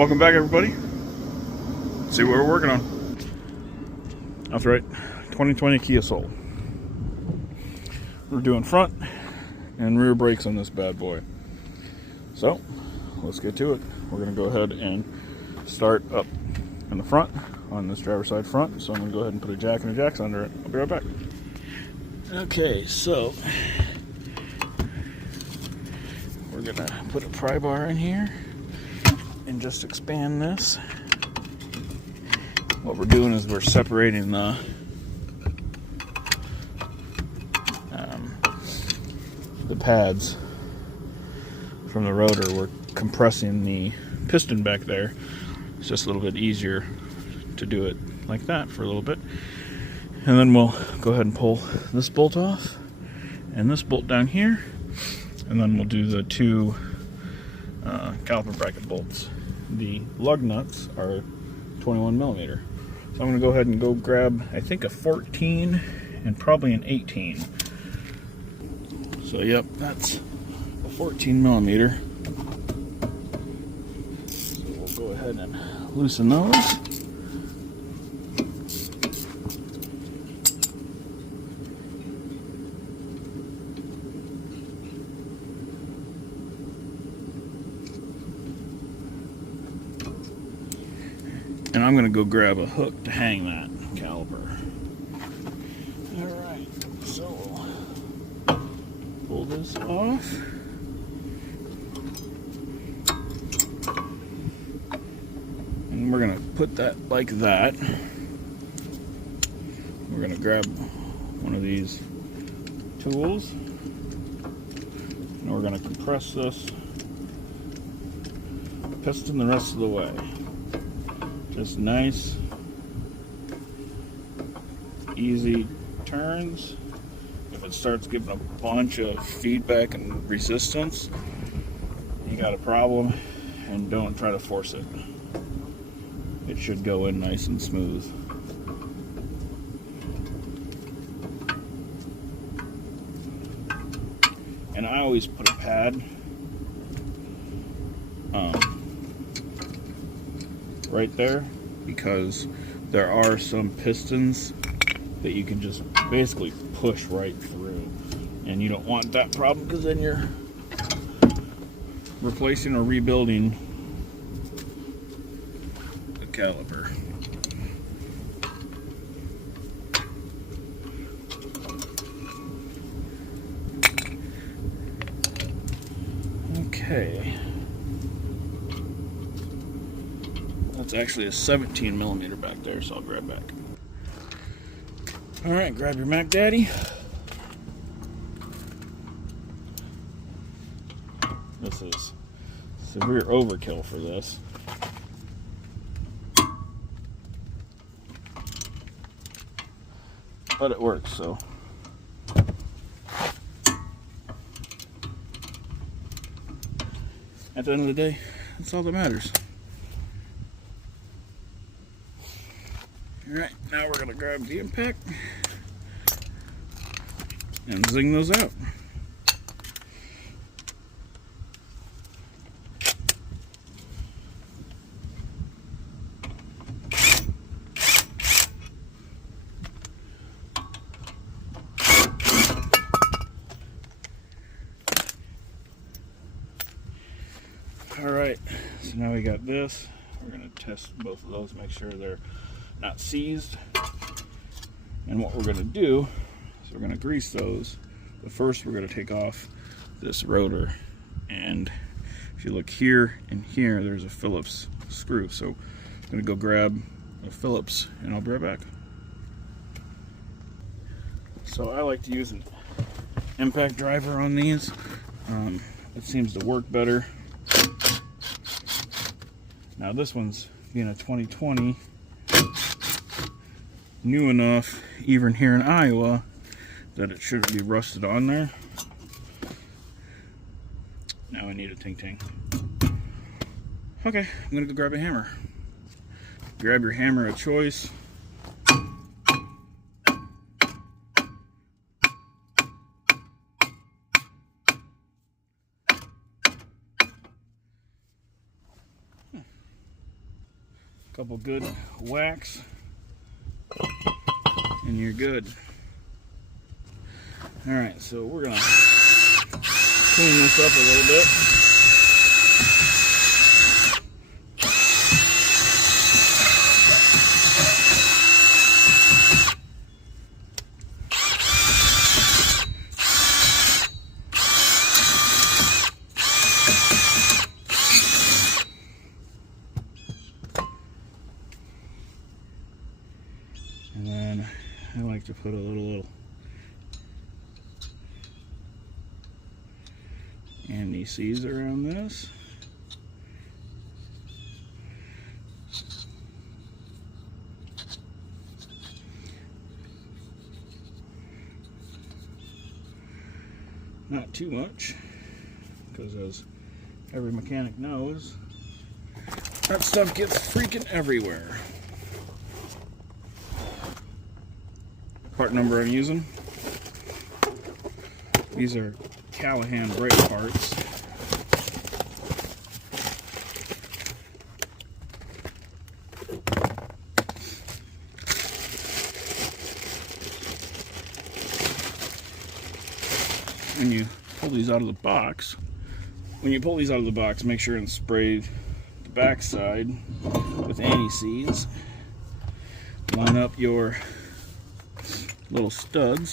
Welcome back, everybody. See what we're working on. That's right, 2020 Kia Soul. We're doing front and rear brakes on this bad boy. So, let's get to it. We're going to go ahead and start up in the front on this driver's side front. So I'm going to go ahead and put a jack and a jacks under it. I'll be right back. Okay, so we're going to put a pry bar in here and just expand this. What we're doing is we're separating the pads from the rotor. We're compressing the piston back there. It's just a little bit easier to do it like that for a little bit. And then we'll go ahead and pull this bolt off and this bolt down here. And then we'll do the two caliper bracket bolts. The lug nuts are 21 millimeter. So I'm going to go ahead and go grab, I think, a 14 and probably an 18. So yep, that's a 14 millimeter. So we'll go ahead and loosen those. And I'm going to go grab a hook to hang that caliper. Alright, so we'll pull this off. And we're going to put that like that. We're going to grab one of these tools. And we're going to compress this piston the rest of the way. Just nice, easy turns. If it starts giving a bunch of feedback and resistance, you got a problem, and don't try to force it. It should go in nice and smooth. And I always put a pad right there, because there are some pistons that you can just basically push right through, and you don't want that problem, because then you're replacing or rebuilding the caliper. Okay. It's actually a 17 millimeter back there, so I'll grab back. Alright, grab your Mac Daddy. This is severe overkill for this. But it works, so. At the end of the day, that's all that matters. Alright, now we're going to grab the impact and zing those out. Alright, so now we got this. We're going to test both of those, make sure they're not seized. And what we're going to do is we're going to grease those. But first we're going to take off this rotor, and if you look here and here, there's a Phillips screw. So I'm going to go grab a Phillips and I'll be right back. So I like to use an impact driver on these. It seems to work better. Now this one's being a 2020, new enough, even here in Iowa, that it shouldn't be rusted on there. Now I need a ting-ting. Okay, I'm gonna go grab a hammer. Grab your hammer of choice. Couple good whacks, and you're good. All right, so we're gonna clean this up a little bit. And then I like to put a little anti-seize around this. Not too much, because as every mechanic knows, that stuff gets freaking everywhere. Part number I'm using. These are Callahan brake parts. When you pull these out of the box, make sure and spray the back side with anti-seize. Line up your little studs.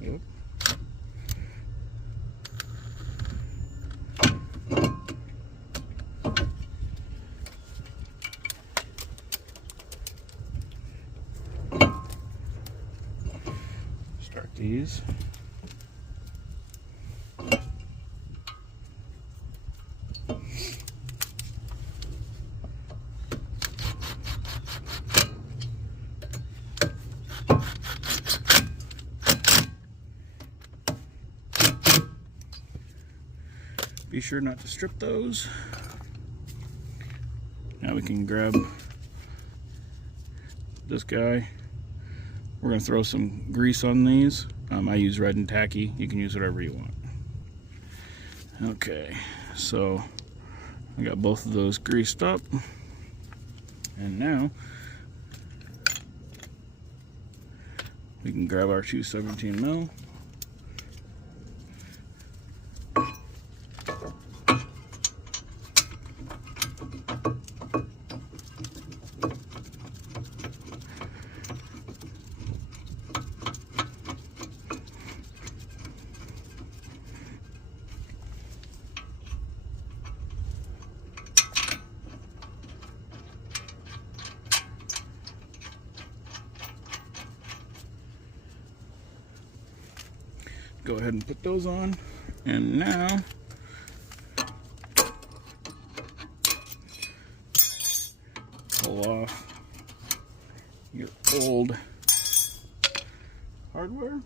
Yep. Start these. Be sure not to strip those. Now we can grab this guy. We're going to throw some grease on these. I use red and tacky. You can use whatever you want. Okay, so I got both of those greased up. And now we can grab our 217 mil. Go ahead and put those on, and now pull off your old hardware.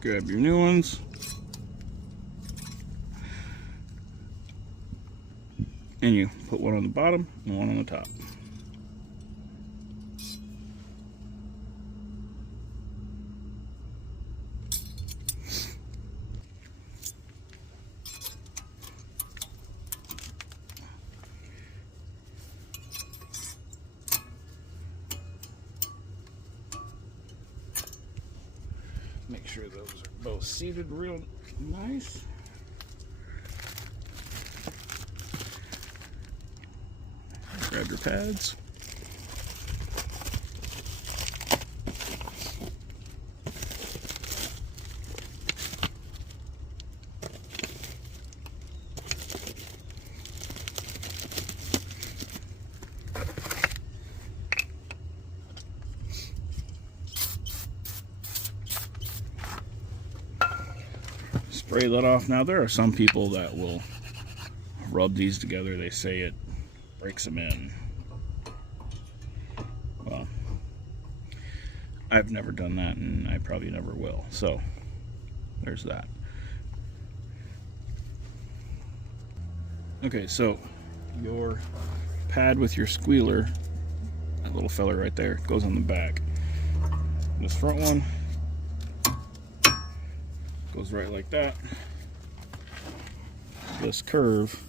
Grab your new ones. And you put one on the bottom and one on the top. Make sure those are both seated real nice. Grab your pads. Spray that off. Now there are some people that will rub these together. They say it breaks them in. Well, I've never done that, and I probably never will. So there's that. Okay, so your pad with your squealer, that little fella right there, goes on the back. This front one goes right like that. This curve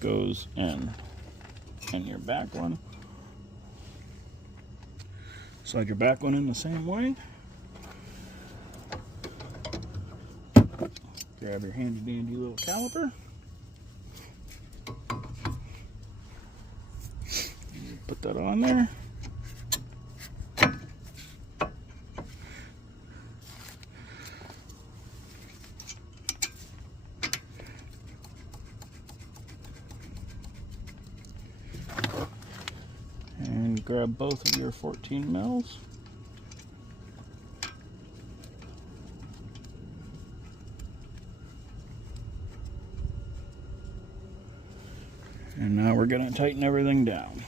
goes in, and your back one, slide your back one in the same way. Grab your handy dandy little caliper. Put that on there. And grab both of your 14 mils. And now we're going to tighten everything down.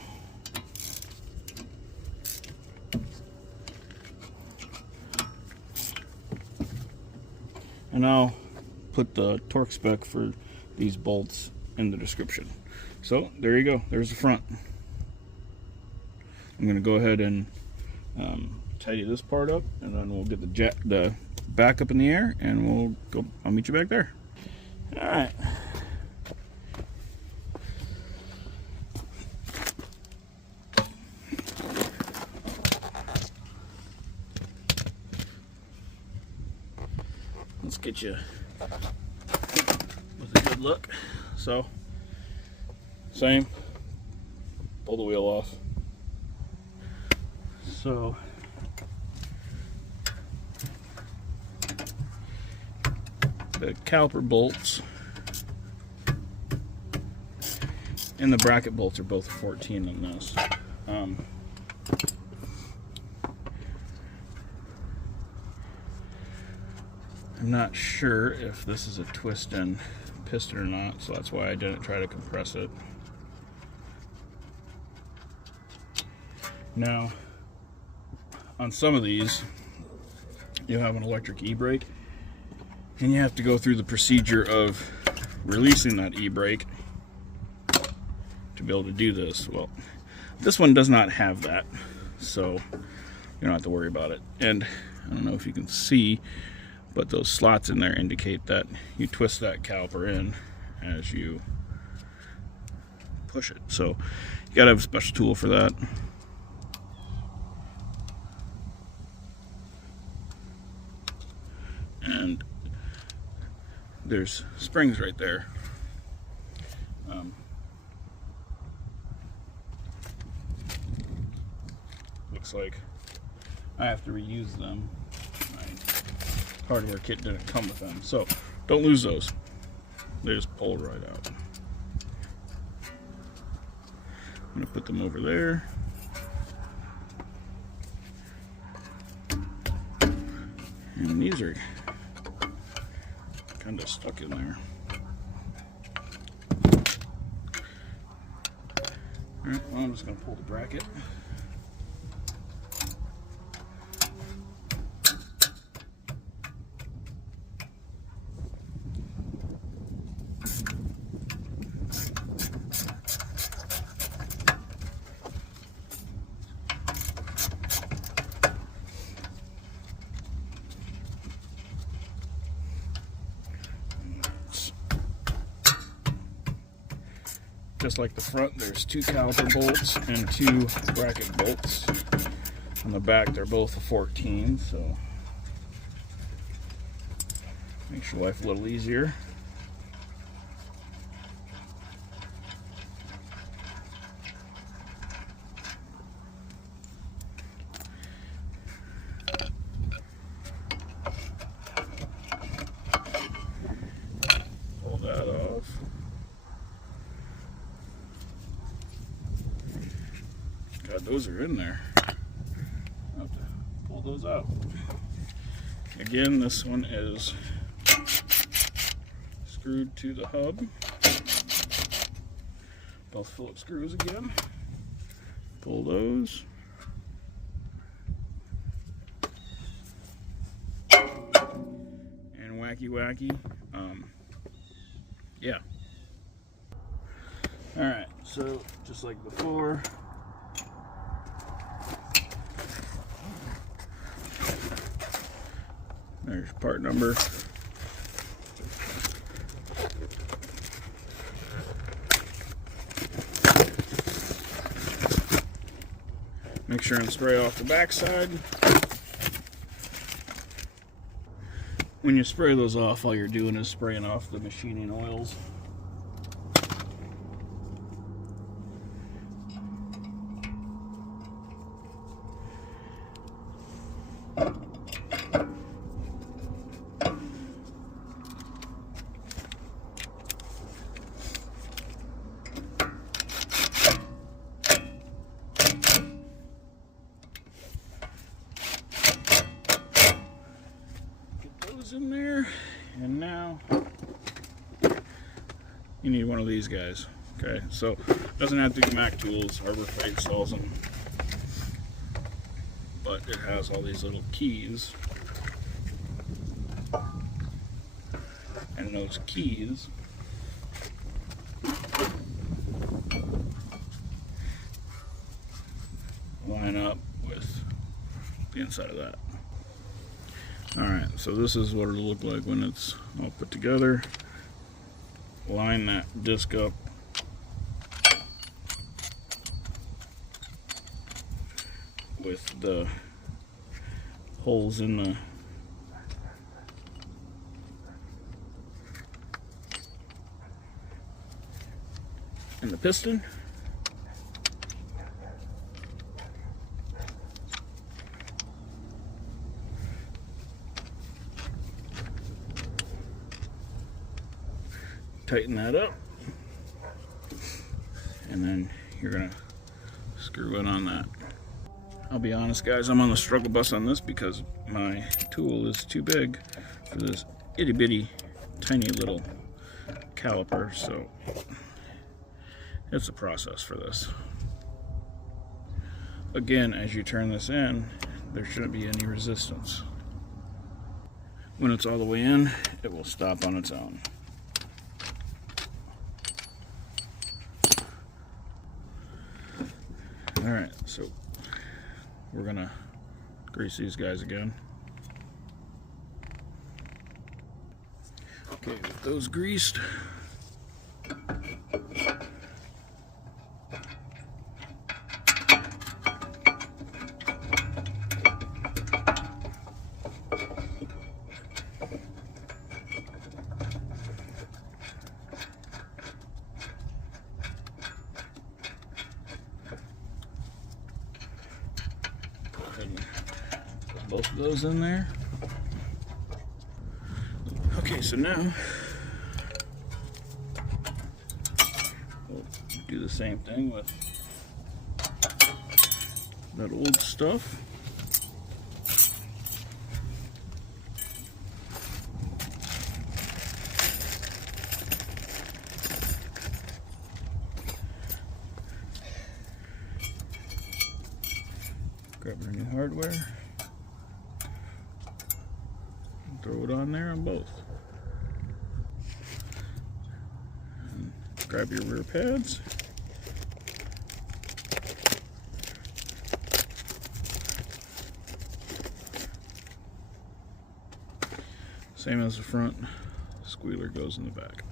And I'll put the torque spec for these bolts in the description. So there you go. There's the front. I'm going to go ahead and tidy this part up, and then we'll get the back up in the air, and we'll go. I'll meet you back there. All right. Let's get you with a good look. So, same. Pull the wheel off. So, the caliper bolts and the bracket bolts are both 14 in this. I'm not sure if this is a twist-in piston or not, so that's why I didn't try to compress it. Now, on some of these, you have an electric e-brake, and you have to go through the procedure of releasing that e-brake to be able to do this. Well, this one does not have that, so you don't have to worry about it. And I don't know if you can see, but those slots in there indicate that you twist that caliper in as you push it. So you gotta have a special tool for that. And there's springs right there. Looks like I have to reuse them. My hardware kit didn't come with them, so don't lose those. They just pull right out. I'm gonna put them over there. And these are kind of stuck in there. Alright, well, I'm just going to pull the bracket. Just like the front, there's 2 caliper bolts and 2 bracket bolts. On the back, they're both a 14, so makes your life a little easier. Pull that off. God, those are in there. I'll have to pull those out. Again, this one is screwed to the hub. Both Phillips screws again. Pull those. wacky. Yeah. Alright, so just like before, there's part number. Make sure and spray off the backside. When you spray those off, all you're doing is spraying off the machining oils. In there, and now you need one of these guys. Okay, so it doesn't have to be Mac Tools. Harbor Freight sells them, but it has all these little keys, and those keys line up with the inside of that. Alright, so this is what it'll look like when it's all put together. Line that disc up with the holes in the piston. Tighten that up, and then you're gonna screw it on that. I'll be honest, guys, I'm on the struggle bus on this because my tool is too big for this itty bitty tiny little caliper, so it's a process for this. Again, as you turn this in, there shouldn't be any resistance. When it's all the way in, it will stop on its own. Alright, so we're gonna grease these guys again. Okay, with those greased, put both of those in there. Okay, so now we'll do the same thing with that old stuff. Grab our new hardware and throw it on there on both. And grab your rear pads. Same as the front, squealer goes in the back.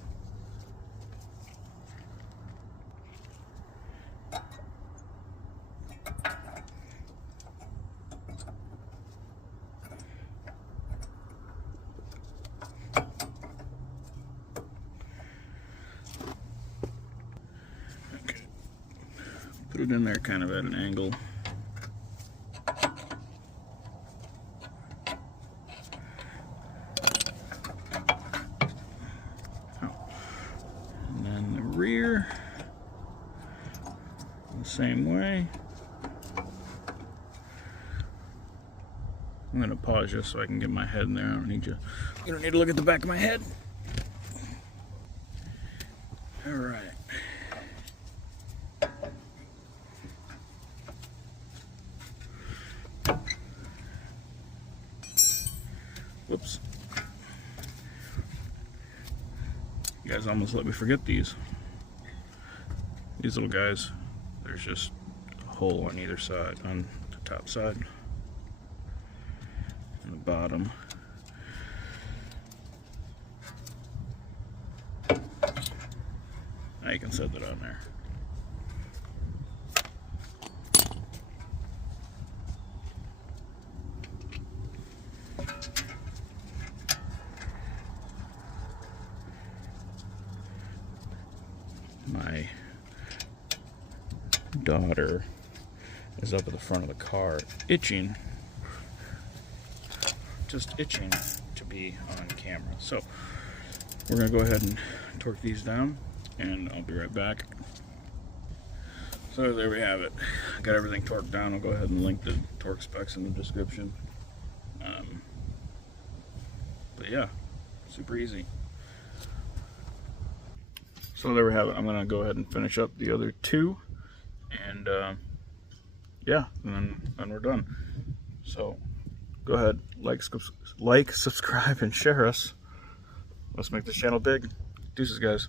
Put it in there kind of at an angle. And then the rear, the same way. I'm going to pause just so I can get my head in there. I don't need you. You don't need to look at the back of my head. All right. Whoops. You guys almost let me forget these. These little guys, there's just a hole on either side, on the top side and the bottom. Now you can set that on there. My daughter is up at the front of the car itching, just itching to be on camera. So we're gonna go ahead and torque these down and I'll be right back. So there we have it. Got everything torqued down. I'll go ahead and link the torque specs in the description. But yeah, super easy. So there we have it. I'm gonna go ahead and finish up the other two, and yeah, and then we're done. So go ahead, like, subscribe, and share us. Let's make this channel big. Deuces, guys.